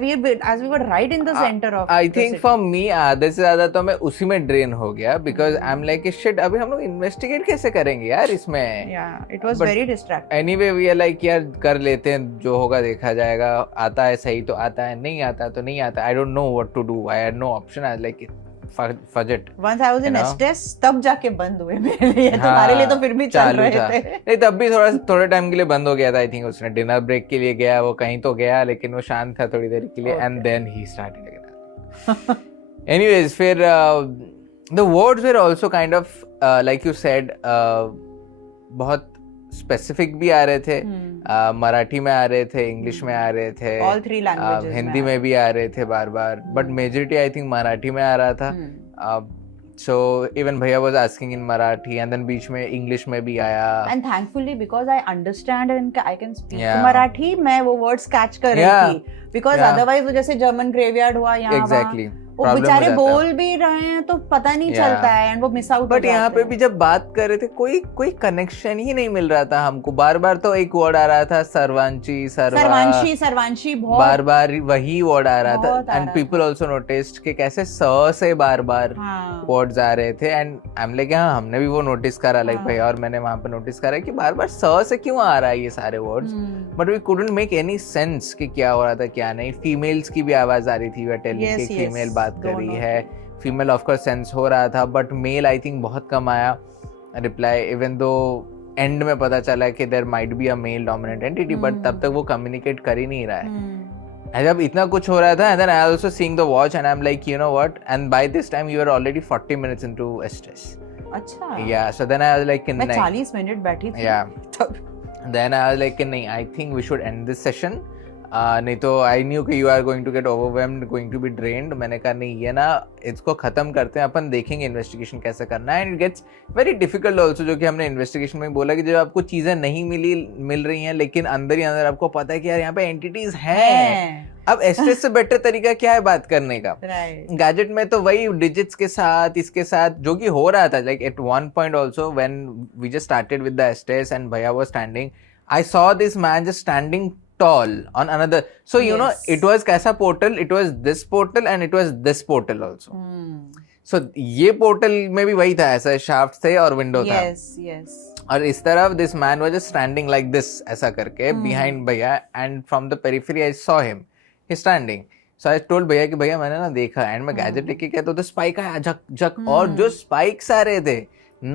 as we were right in the center of I think for me आधे से ज्यादा तो मैं उसी में ड्रेन हो गया, because I'm like shit, अभी हम लोग इन्वेस्टिगेट कैसे करेंगे यार इसमें. Yeah, it was very distracting. Anyway we are like यार कर लेते हैं, जो होगा देखा जाएगा, आता है सही तो आता है, नहीं आता तो नहीं आता. I don't know what to do. I had no option. I was like fudge it. Once I was in STS, तब जाके बंद हुए मेरे लिए. तुम्हारे लिए तो फिर भी चल रहे थे. नहीं तब भी थोड़े टाइम के लिए बंद हो गया था. I think उसने डिनर ब्रेक के लिए गया, वो कहीं तो गया, लेकिन वो शांत था थोड़ी देर के लिए. And then he started again. Anyways, फिर the words were also kind of like you said, बहुत स्पेसिफिक भी आ रहे थे. मराठी में आ रहे थे, इंग्लिश में आ रहे थे, all three languages हिंदी में भी आ रहे थे बार बार, but majority I think Marathi में आ रहा था. So even Bhaiya was asking in Marathi, and then बीच में English में भी आया. And thankfully because I understand and I can speak Marathi, मैं वो words catch कर रही थी. Because otherwise वो जैसे German graveyard हुआ यहाँ Exactly. वो बेचारे बोल भी रहे हैं तो पता नहीं चलता है, एंड वो मिस आउट. बट यहाँ पे भी जब बात कर रहे थे कोई कनेक्शन ही नहीं मिल रहा था हमको. बार बार तो एक वर्ड आ रहा था, सर्वांशी, बार बार वही वर्ड आ रहा था. एंड पीपल ऑल्सो नोटिस्ड कि कैसे स से बार बार वर्ड्स आ रहे थे. एंड आई एम लाइक हाँ, हमने भी वो नोटिस करा, लाइक भाई और मैंने वहां पे नोटिस करा कि बार बार स से क्यों आ रहा है ये सारे words. But we couldn't make any sense कि क्या हो रहा था क्या नहीं. फीमेल्स की भी आवाज आ रही थी, वी टेलिंग कि फीमेल बात कर रही है. फीमेल ऑफ कोर्स सेंस हो रहा था, बट मेल आई थिंक बहुत कम आया रिप्लाई. इवन दो एंड में पता चला कि there might be a male dominant entity, but तब तक वो कम्युनिकेट कर ही नहीं रहा है. जब इतना कुछ हो रहा था, and then I also seeing the watch and I'm like, you know what, and by this time you were already 40 minutes into STS. अच्छा. Yeah, so then I was like, मैं 40 मिनट बैठी थी. Yeah. Then I was like, नहीं, I think we should end this session. नहीं तो I knew कि you are going to get overwhelmed, going to be drained. मैंने कहा नहीं, ये ना इसको खत्म करते हैं, अपन देखेंगे इन्वेस्टिगेशन कैसे करना है. And it gets very difficult also, जो कि हमने इन्वेस्टिगेशन में बोला कि जब आपको चीजें नहीं मिल रही हैं, लेकिन अंदर ही अंदर आपको पता है कि यार यहाँ पे एंटिटीज हैं. अब एस्टेस से बेटर तरीका क्या है बात करने का. गैजेट में तो वही डिजिट्स के साथ, इसके साथ जो कि हो रहा था. Like at one point also when we just started with the estates and भैया was standing, I saw this man just standing tall on another. So you know, it was kaisa portal, it was this portal and it was this portal also. So ये portal में भी वही था, ऐसा shaft थे और window था. Yes. और इस तरफ this man was just standing like this ऐसा करके behind भैया, and from the periphery I saw him. He's standing. So I told भैया कि भैया मैंने ना देखा, and मैं gadget लेके गया तो spike आया झक और जो spikes आ रहे थे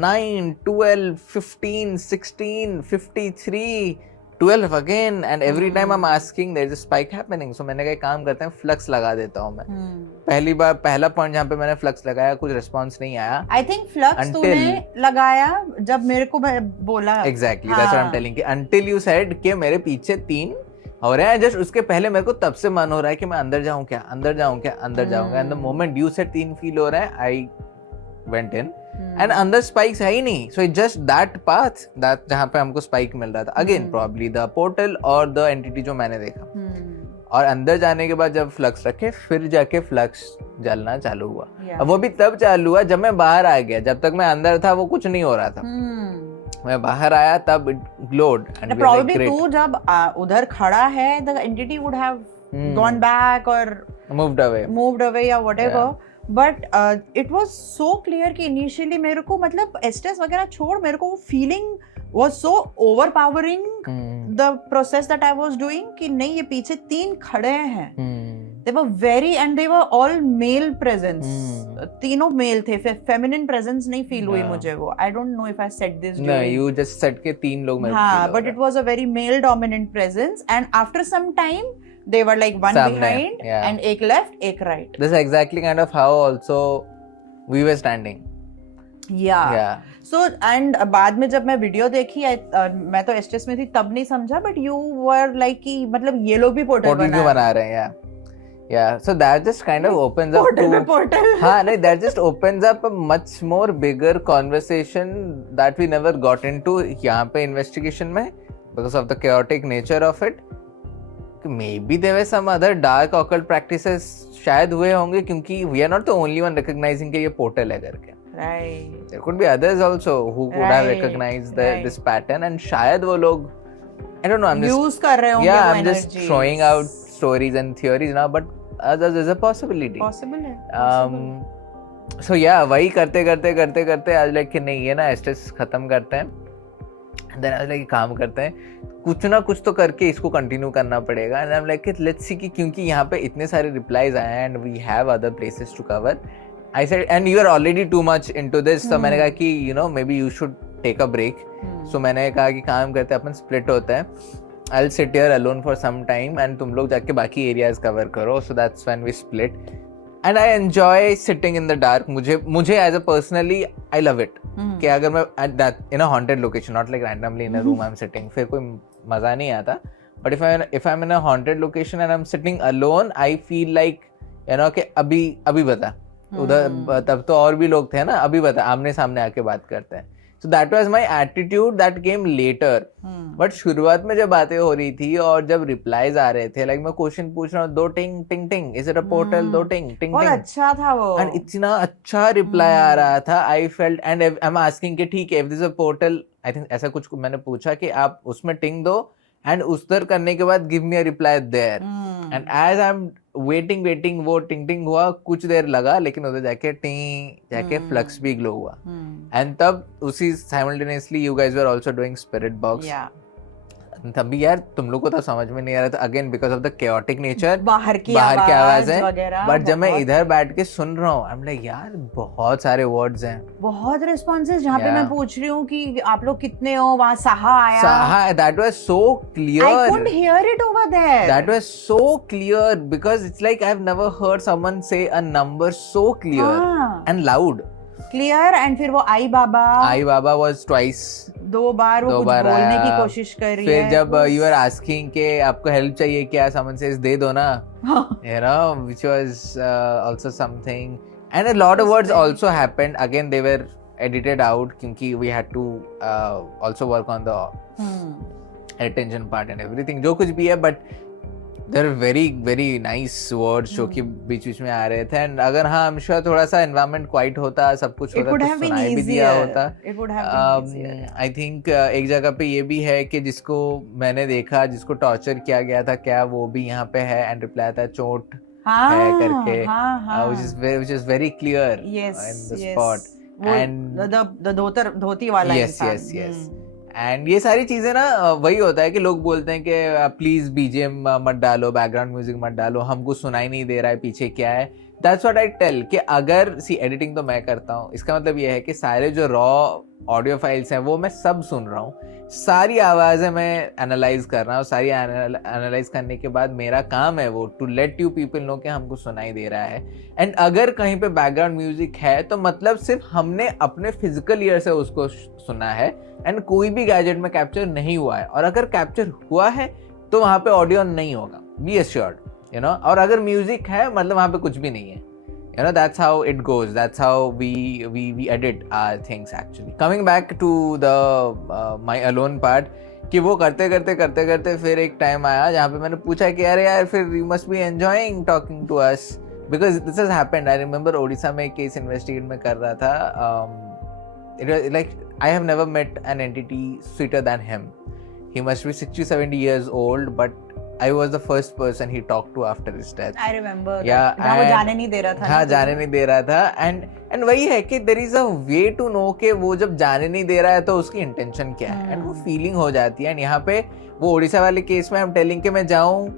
9, 12, 15, 16, 53, 12 again, and every time I'm asking there is a spike happening. So मैंने कहा काम करते हैं, फ्लक्स लगा देता हूँ मैं. पहला पॉइंट जहाँ पे मैंने फ्लक्स लगाया, कुछ रिस्पॉन्स नहीं आया. I think फ्लक्स तूने लगाया जब मेरे को बोला. Exactly, that's what I'm telling you. Until you said कि मेरे पीछे 3 हो रहे हैं, जस्ट उसके पहले मेरे को तब से मन हो रहा है कि मैं अंदर जाऊँ क्या. And the moment you said 3 feel हो रहा है, I went in. And अंदर spikes है ही नहीं. So it's just that path that जहाँ पे हमको spike मिल रहा था. Again probably the portal और the entity जो मैंने देखा. और अंदर जाने के बाद जब फ्लक्स रखे, फिर जाके फ्लक्स जलना चालू हुआ. अब वो भी तब चालू हुआ जब मैं बाहर आ गया. जब तक मैं अंदर था वो कुछ नहीं हो रहा था. मैं बाहर आया तब it glowed. And probably तू जब उधर खड़ा है, the entity would have gone back or moved away या whatever. But it was so clear कि initially मेरे को मतलब एस्टेस वगैरह छोड़, मेरे को वो feeling was so overpowering the process that I was doing कि नहीं, ये पीछे 3 खड़े हैं. They were very, and they were all male presence. तीनों मेल थे, feminine presence नहीं feel हुई मुझे वो. I don't know if I said this. No, you just said के 3 लोग मेरे को. हाँ, but it was a very male dominant presence, and after some time they were like one behind and एक left, एक right. This is exactly kind of how also we were standing. Yeah. So and बाद में जब मैं video देखी, मैं तो एस्टेस में थी तब नहीं समझा, but you were like कि मतलब ये लोग भी पोर्टल बना रहे हैं. Yeah, so that just kind of opens up portal. हाँ नहीं, that just opens up a much more bigger conversation that we never got into यहाँ पे investigation में, because of the chaotic nature of it. Maybe there were some other dark occult practices शायद हुए होंगे, क्योंकि we are not the only one recognizing कि ये portal है करके. Right. There could be others also who could have recognized this pattern, and शायद वो लोग, I don't know, I'm just use कर रहे होंगे I'm just throwing out stories and theories now, but there's a possibility. Possible है. So yeah, वही करते आज लाइक कि नहीं ये ना स्ट्रेस खत्म करते हैं, देन आज लाइक काम करते हैं, कुछ ना कुछ तो करके इसको कंटिन्यू करना पड़ेगा. And I am like let's see कि क्योंकि यहाँ पे इतने सारे रिप्लाईज आए हैं and we have other places to cover. I said and you are already too much into this, तो मैंने कहा कि you know maybe you should take a break. So मैंने कहा कि काम करते हैं अपन, स्प्लिट होता है. I'll sit here alone for some time and तुम लोग जाके बाकी एरियाज कवर करो. So that's when we split. And I enjoy sitting in the dark. मुझे as a personally I love it. कि अगर मैं at that in a haunted location, not like randomly in a room I'm sitting, फिर कोई मजा नहीं आता. But if I'm in a haunted location and I'm sitting alone, I feel like you know कि अभी बता उधर, तब तो और भी लोग थे ना, अभी बता आमने सामने आके बात करते हैं. So that was my attitude that came later. But शुरुआत में जब बातें हो रही थी और जब replies आ रहे थे, like मैं क्वेश्चन पूछ रहा हूँ, 2 टिंग टिंग टिंग, is it a portal, 2 टिंग टिंग बहुत अच्छा था वो. And इतना अच्छा reply आ रहा था. I felt and I'm asking कि ठीक है, if this is a portal, I think ऐसा कुछ मैंने पूछा कि आप उसमें टिंग दो and उधर करने के बाद give me a reply there. And as I'm waiting वो टिंग टिंग हुआ, कुछ देर लगा, लेकिन उधर जाके फ्लक्स भी ग्लो हुआ. एंड तब उसी simultaneously you guys were also doing spirit box. तभी यार तुम लोग को तो समझ में नहीं आ रहा था, again because of the chaotic nature, बाहर की आवाज है. बट जब मैं इधर बैठ के सुन रहा हूँ, आई एम लाइक यार बहुत सारे वर्ड्स हैं, बहुत रिस्पॉन्सेस. जहाँ पे मैं पूछ रही हूँ कि आप लोग कितने हो, वहाँ साहा, that was so clear. I couldn't hear it over there. That was so clear because it's like I have never heard someone say a number so clear and loud. Clear. And फिर वो आई बाबा was twice, 2 बार वो कुछ बोलने की कोशिश कर रही है. फिर जब यू आर आस्किंग के आपको हेल्प चाहिए क्या, समवन सेज दे दो ना, you know, which was also something. And a lot of words also happened, again they were edited out क्योंकि we had to also work on the attention part and everything, जो कुछ भी है. but there are very very nice words जो कि बीच में आ रहे थे. एंड अगर हाँ I'm sure थोड़ा सा environment quiet होता, सब कुछ होता तो सुनाई भी दिया होता. I think एक जगह पे ये भी है कि जिसको मैंने देखा, जिसको टॉर्चर किया गया था, क्या वो भी यहाँ पे है, एंड रिप्लाई था चोट है करके, which is very clear in the spot. And the धोती वाला इंसान. yes. एंड ये सारी चीजें ना वही होता है कि लोग बोलते हैं कि प्लीज बीजीएम मत डालो, बैकग्राउंड म्यूजिक मत डालो, हमको सुनाई नहीं दे रहा है पीछे क्या है. दैट्स व्हाट आई टेल कि अगर एडिटिंग तो मैं करता हूँ, इसका मतलब ये है कि सारे जो रॉ ऑडियो फाइल्स हैं वो मैं सब सुन रहा हूँ, सारी आवाज़ें मैं एनालाइज कर रहा हूँ. सारी एनालाइज करने के बाद मेरा काम है वो to let you people know कि हमको सुनाई दे रहा है. एंड अगर कहीं पे बैकग्राउंड म्यूजिक है तो मतलब सिर्फ हमने अपने फिजिकल ईयर से उसको सुना है एंड कोई भी गैजेट में कैप्चर नहीं हुआ है. और अगर कैप्चर हुआ है तो वहाँ पे ऑडियो नहीं होगा, बी एश्योर्ड, यू नो. और अगर म्यूजिक है मतलब वहाँ पे कुछ भी नहीं है. You know, that's how it goes. That's how we edit our things actually. Coming back to the my alone part, कि वो करते फिर एक टाइम आया जहाँ पे मैंने पूछा कि अरे यार फिर you must be enjoying talking to us because this has happened. I remember Odisha में एक केस इन्वेस्टिगेट में कर रहा था. It was like I have never met an entity sweeter than him. He must be 60-70 years old, but I was the first person he talked to after his death. I remember. Yeah, that. वो जाने नहीं दे रहा था. हाँ, जाने नहीं दे रहा था. And वही है कि there is a way to know कि वो जब जाने नहीं दे रहा है तो उसकी intention क्या है. And वो feeling हो जाती है. And यहाँ पे वो ओडिशा वाले केस में I'm telling कि मैं जाऊँ,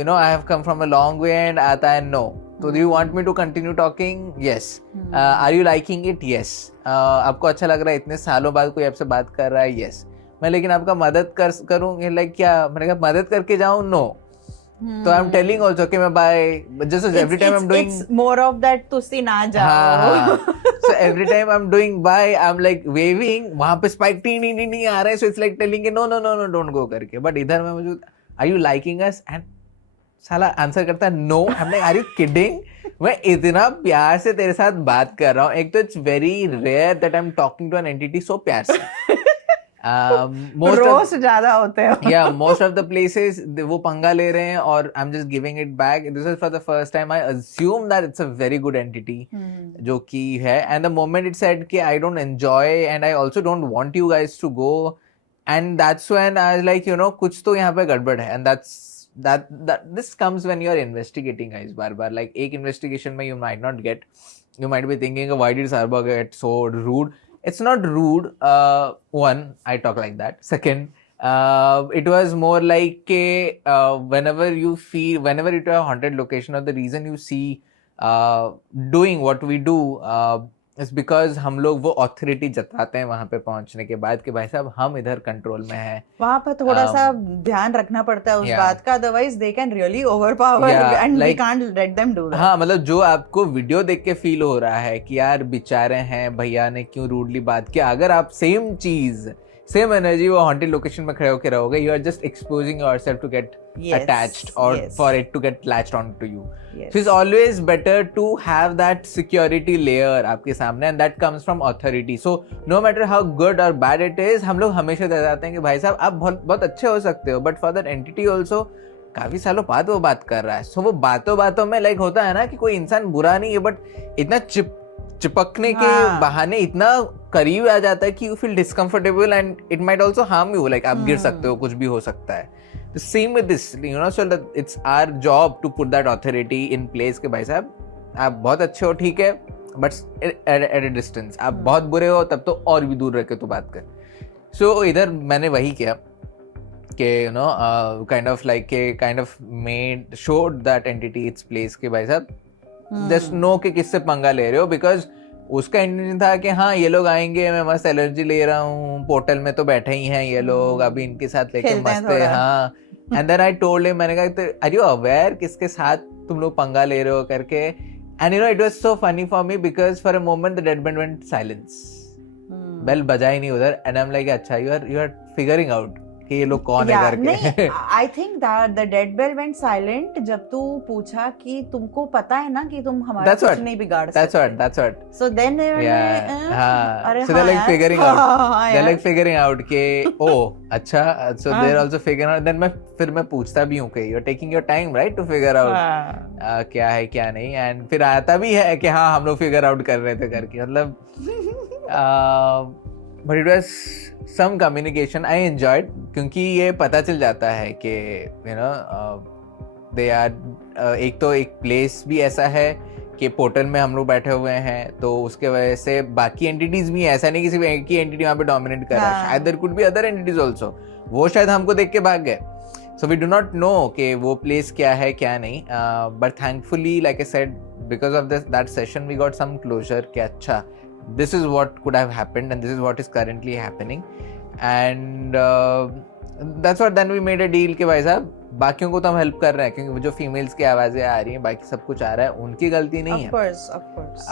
you know, I have come from a long way and आता है no. So do you want me to continue talking? Yes. Are you liking it? Yes. आपको अच्छा लग रहा है, इतने सालों बाद कोई आपसे बात कर रहा है? Yes. मैं लेकिन आपका मदद करूँ लाइक क्या, मैंने कहा मदद करके जाऊँ? नो. तो आई एम टेलिंग ऑल्सो कि मैं bye just every time I am doing more of that तुसी ना जाओ. So every time I am doing bye, I am like waving, वहां पे स्पाइक टी नहीं आ रहा है. So it's like telling no don't go करके. बट इधर मैं मौजूद, are you liking us? And साला आंसर करता है no. I am like are you kidding? मैं इतना प्यार से तेरे साथ बात कर रहा हूँ. एक तो it's very rare that I am talking to an entity so प्यार से. रोस्ट ज्यादा होते हैं. Yeah, most of the places वो पंगा ले रहे हैं और I'm just giving it back. This is for the first time I assume that it's a very good entity जो कि है. And the moment it said कि I don't enjoy and I also don't want you guys to go, and that's when I was like, you know, कुछ तो यहाँ पे गड़बड़ है. And that's that this comes when you are investigating, guys. Bar like एक investigation में you might not get, you might be thinking, why did Sarba get so rude? It's not rude. One, I talk like that. Second, it was more like whenever you feel, whenever you to a haunted location, or the reason you see doing what we do is because हम लोग वो authority जताते हैं वहां पे पहुंचने के बाद कि भाई साहब हम इधर कंट्रोल में हैं. वहां पर थोड़ा सा ध्यान रखना पड़ता है उस बात का, otherwise they can really overpower and we can't let them do that. हाँ, मतलब जो आपको वीडियो देख के फील हो रहा है कि यार बेचारे हैं, भैया ने क्यों रूडली बात किया, अगर आप सेम चीज, सेम एनर्जी वो हॉन्टेड लोकेशन में खड़े होकर रहोगे, you are just exposing yourself to get attached or for it to get latched onto you. So it's always better to have that security layer आपके सामने, and that comes from authority. So no matter how good or bad it is, हम लोग हमेशा बताते हैं कि भाई साहब आप बहुत अच्छे हो सकते हो, but for that entity also काफी सालों बाद वो बात कर रहा है. So वो बातों में like होता है ना कि कोई इंसान बुरा नहीं है, but इतना चिपकने के बहाने इतना करीब आ जाता है कि you feel discomfortable and it might also harm you. Like आप गिर सकते हो, कुछ भी हो सकता है. The same with this, you know, so that it's our job to put that authority in place कि भाई साहब आप बहुत अच्छे हो, ठीक है, but at a distance. आप बहुत बुरे हो तब तो और भी दूर रह के तो बात कर. So इधर मैंने वही किया कि you know kind of showed that entity its place कि भाई साहब just know कि किससे पंगा ले रहे हो, because उसका इंटेंशन था कि हाँ ये लोग आएंगे, मैं मस्त एलर्जी ले रहा हूँ, पोर्टल में तो बैठे ही हैं ये लोग, अभी इनके साथ लेके मस्त है. हाँ, and then I told him, मैंने कहा आर यू अवेयर किसके साथ तुम लोग पंगा ले रहे हो करके. And you know it was so funny for me because for a moment the dead band went silence, bell बजा ही नहीं उधर. एंड आई एम लाइक अच्छा यू आर फिगरिंग आउट कि ये लोग कौन है करके. I think that the dead bell went silent जब तू पूछा कि तुमको पता है ना कि तुम हमारा कुछ नहीं बिगाड़ सकते. That's what. So then they were so they're like figuring out. They're like figuring out कि अच्छा, so they're also figuring out. Then फिर मैं पूछता भी हूँ कि you're taking your time right to figure out क्या है क्या नहीं, and फिर आता भी है कि हाँ हम लोग figure out कर रहे थे करके. मतलब but it was some communication I enjoyed, क्योंकि ये पता चल जाता है कि you know they are एक तो एक प्लेस भी ऐसा है कि पोर्टल में हम लोग बैठे हुए हैं, तो उसके वजह से बाकी एंटिटीज भी, ऐसा नहीं कि सिर्फ एक ही एंटिटी वहाँ पे डोमिनेट कर रहा है, शायद there could be other entities also, वो शायद हमको देख के भाग गए. So we do not know कि वो प्लेस क्या है क्या नहीं, but thankfully like I said because of that session we got some closure कि अच्छा this is what could have happened and this is what is currently happening. And that's what then we made a deal कि भाई साहब बाकियों को तो हम help कर रहे हैं, क्योंकि वो जो फीमेल्स की आवाज़ें आ रही हैं, बाकी सब कुछ आ रहा है, उनकी गलती नहीं है. Of course.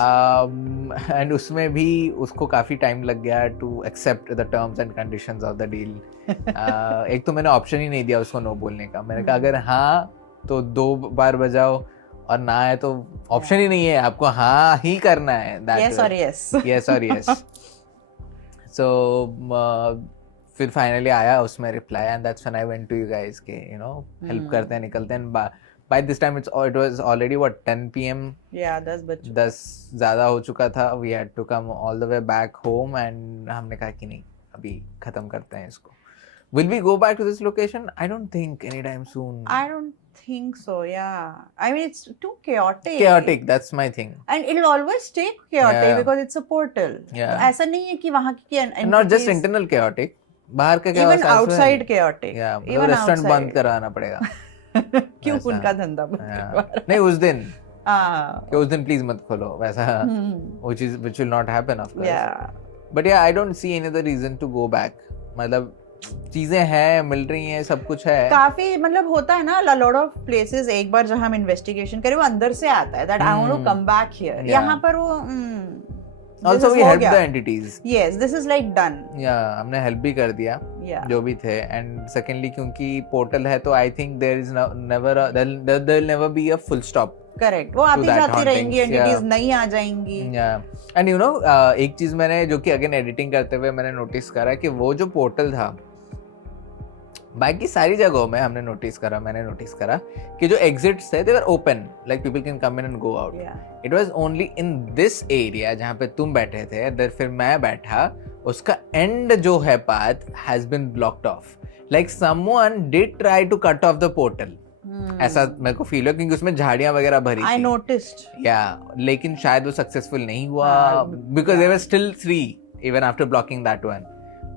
And उसमें भी उसको काफ़ी टाइम लग गया to accept the terms and conditions of the deal. एक तो मैंने ऑप्शन ही नहीं दिया उसको नो बोलने का. मैंने कहा अगर हाँ तो 2 बार बजाओ और ना है तो ऑप्शन ही नहीं है, आपको हाँ ही करना है. Yes or yes. Yes or yes. So फिर फाइनली आया उसमें reply, and that's when I went to you guys के यू नो हेल्प करते हैं निकलते हैं. By this time it was already what 10 PM. 10 ज़्यादा हो चुका था. We had to come all the way back home, and हमने कहा कि नहीं अभी ख़त्म करते हैं इसको. Will we go back to this location? I don't think anytime soon. I don't think so, yeah. I mean, it's too chaotic. Chaotic, that's my thing. And it'll always stay chaotic because it's a portal. Yeah. तो ऐसा नहीं है कि वहाँ की not just internal chaotic, बाहर का chaos. Even outside chaotic. Yeah, even restaurant बंद कराना पड़ेगा. क्यों उनका धंधा बंद? नहीं उस दिन. कि उस दिन please मत खोलो वैसा, which will not happen of course. Yeah. But yeah, I don't see any other reason to go back. मतलब चीजें हैं, मिल रही हैं, सब कुछ है. काफी मतलब होता है ना, लॉट ऑफ प्लेसेस एक बार जहाँ हम इन्वेस्टिगेशन करें वो अंदर से आता है that I want to come back here. यहाँ पर वो also we helped the entities. Yes, this is like done. Yeah, हमने हेल्प भी कर दिया जो भी थे. And secondly क्योंकि पोर्टल है तो I think there is there'll never be a full stop. Correct. वो आती जाती रहेंगी, एंटिटीज नहीं आ जाएंगी. एंड यू नो एक चीज मैंने जो कि अगेन एडिटिंग करते हुए मैंने नोटिस करा कि वो जो पोर्टल था, बाकी सारी जगहों में मैंने नोटिस करा कि जो एग्जिट्स थे they were open, like people can come in and go out. It was only in this area जहाँ पे तुम बैठे थे, देयर फिर मैं बैठा, उसका एंड जो है path has been blocked off. Like someone did try to cut off the portal. ऐसा मेरे को फील हुआ, क्योंकि उसमें झाड़ियां वगैरह भरी I थी। noticed. लेकिन शायद वो सक्सेसफुल नहीं हुआ, because there were still 3 even after blocking that one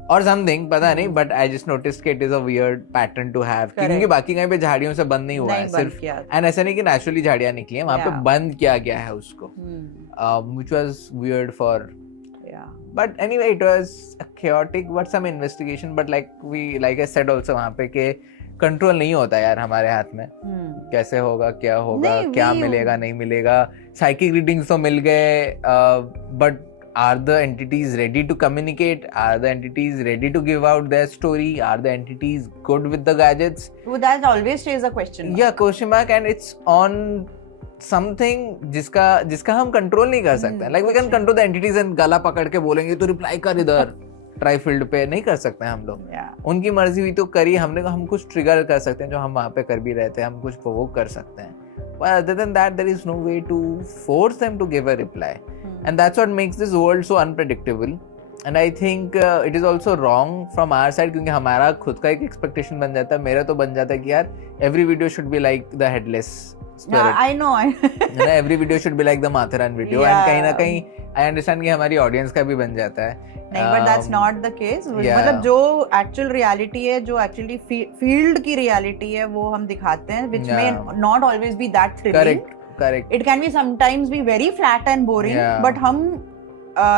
or something, पता नहीं, but I just noticed कि it is a weird pattern to have, क्योंकि बाकी कहीं पे झाड़ियों से बंद नहीं हुआ है, सिर्फ and ऐसा नहीं कि naturally झाड़ियां निकली हैं, वहाँ पे बंद किया गया है उसको, which was weird for. But anyway, it was a chaotic but some investigation, but like I said also वहाँ पे कि कंट्रोल नहीं होता यार हमारे हाथ में, कैसे होगा, क्या होगा, क्या मिलेगा, नहीं मिलेगा। साइकिक रीडिंग्स तो मिल गए, but are the entities ready to communicate? Are the entities ready to give out their story? Are the entities good with the gadgets? Well, that always stays a question mark. Yeah, question mark, and it's on something जिसका हम control नहीं कर सकते। Like we can control the entities and गला पकड़ के बोलेंगे तो रिप्लाई कर इधर ट्राईफील्ड पे, नहीं कर सकते हम लोग। उनकी मर्जी हुई तो करी, हमने हम कुछ ट्रिगर कर सकते हैं जो हम वहाँ पे कर भी रहे थे, हम कुछ प्रोवोक कर सकते हैं। But other than that, there is no way to force them to give a reply. And that's what makes this world so unpredictable. And I think it is also wrong from our side, क्योंकि हमारा खुद का एक expectation बन जाता है, मेरा तो बन जाता है कि यार every video should be like the headless spirit. I know. Every video should be like the Matharan video. And कहीं ना कहीं I understand कि हमारी audience का भी बन जाता है। नहीं, but that's not the case. मतलब जो actual reality है, जो actually field की reality है, वो हम दिखाते हैं, which may not always be that thrilling. Correct. It can be sometimes be very flat and boring, but हम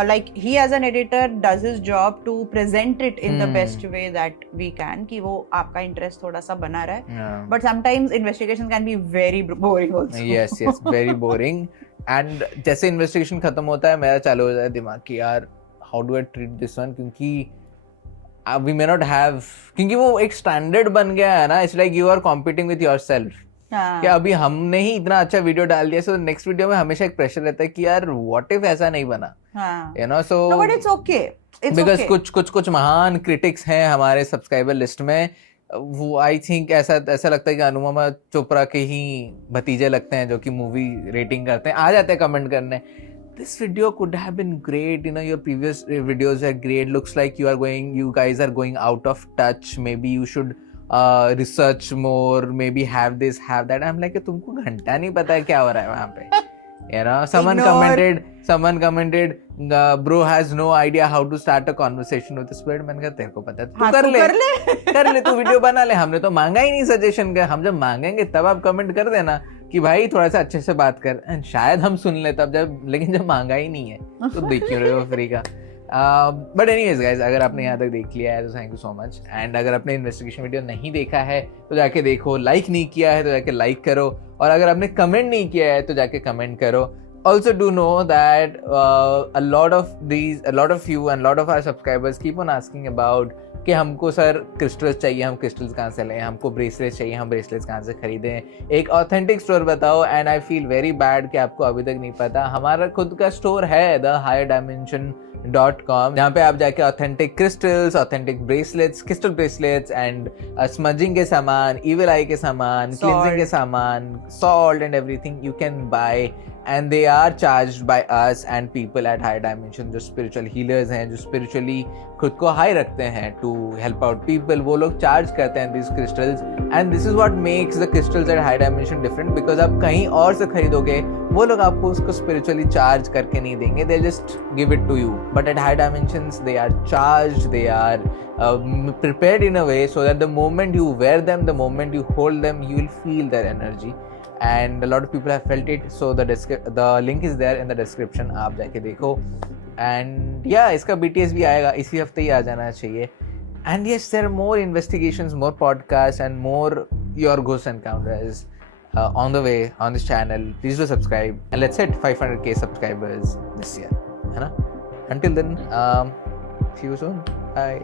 like he as an editor does his job to present it in the best way that we can, कि वो आपका interest थोड़ा सा बना रहे। But sometimes investigation can be very boring also. Yes, very boring. And जैसे investigation खत्म होता है, मेरा चालू हो जाता है दिमाग कि यार how do I treat this one, क्योंकि we may not have, क्योंकि वो एक standard बन गया है ना, it's like you are competing with yourself. कि अभी हमने ही इतना अच्छा वीडियो डाल दिया, so नेक्स्ट वीडियो में हमेशा एक प्रेशर रहता है कि यार what if ऐसा नहीं बना, you know, so no, but it's okay, because कुछ महान क्रिटिक्स हैं हमारे सब्सक्राइबर लिस्ट में, वो आई थिंक ऐसा लगता है कि अनुपमा चोपड़ा के ही भतीजे लगते हैं जो कि मूवी रेटिंग करते हैं, आ जाते हैं कमेंट करने, this video could have been great, you know, your previous videos are great, looks like you guys are going out of touch, maybe you should research more, maybe have this, have that. I'm like, तुमको घंटा नहीं पता है क्या हो रहा है वहाँ पे, you know. Someone commented bro has no idea how to start a conversation with a spirit. मैंने कहा तेरे को पता है, तू कर ले तू वीडियो बना ले, हमने तो मांगा ही नहीं सजेशन का, हम जब मांगेंगे तब आप कमेंट कर देना कि भाई थोड़ा सा अच्छे से बात कर, एंड शायद हम सुन ले तब जब, लेकिन जब मांगा ही नहीं है तो देख क्यों रहे हो फ्री का। बट एनीवेज गाइज, अगर आपने यहाँ तक देख लिया है तो thank you so much, and अगर आपने इन्वेस्टिगेशन वीडियो नहीं देखा है तो जाके देखो, लाइक नहीं किया है तो जाके लाइक करो, और अगर आपने कमेंट नहीं किया है तो जाके कमेंट करो। Also do know that a lot of you and a lot of our subscribers keep on asking about कि हमको सर क्रिस्टल्स चाहिए, हम क्रिस्टल्स कहाँ से लें, हमको ब्रेसलेट्स चाहिए, हम ब्रेसलेट्स कहाँ से खरीदें, एक ऑथेंटिक स्टोर बताओ। And I feel very bad कि आपको अभी तक नहीं पता, हमारा खुद का स्टोर है thehigherdimension.com, जहाँ पे आप जाके authentic crystals, authentic bracelets, crystal bracelets and smudging के सामान, इविल आई के सामान, क्लींजिंग के सामान, salt and everything you can buy, and they are charged by us and people at Higher Dimension, जो spiritual healers हैं, जो spiritually खुद को high रखते हैं to help out people, वो लोग charge करते हैं these crystals, and this is what makes the crystals at Higher Dimension different, because आप कहीं और से खरीदोगे वो लोग आपको उसको spiritually charge करके नहीं देंगे, they'll just give it to you, but at Higher Dimensions they are charged, they are prepared in a way so that the moment you wear them, the moment you hold them, you will feel their energy. And a lot of people have felt it, so the link is there in the description, आप जाके देखो। and yeah, इसका BTS भी आएगा, इसी हफ्ते ही आ जाना चाहिए। and yes, there are more investigations, more podcasts and more your ghost encounters on the way on this channel. Please do subscribe and let's hit 500k subscribers this year, है ना? Until then, see you soon, bye.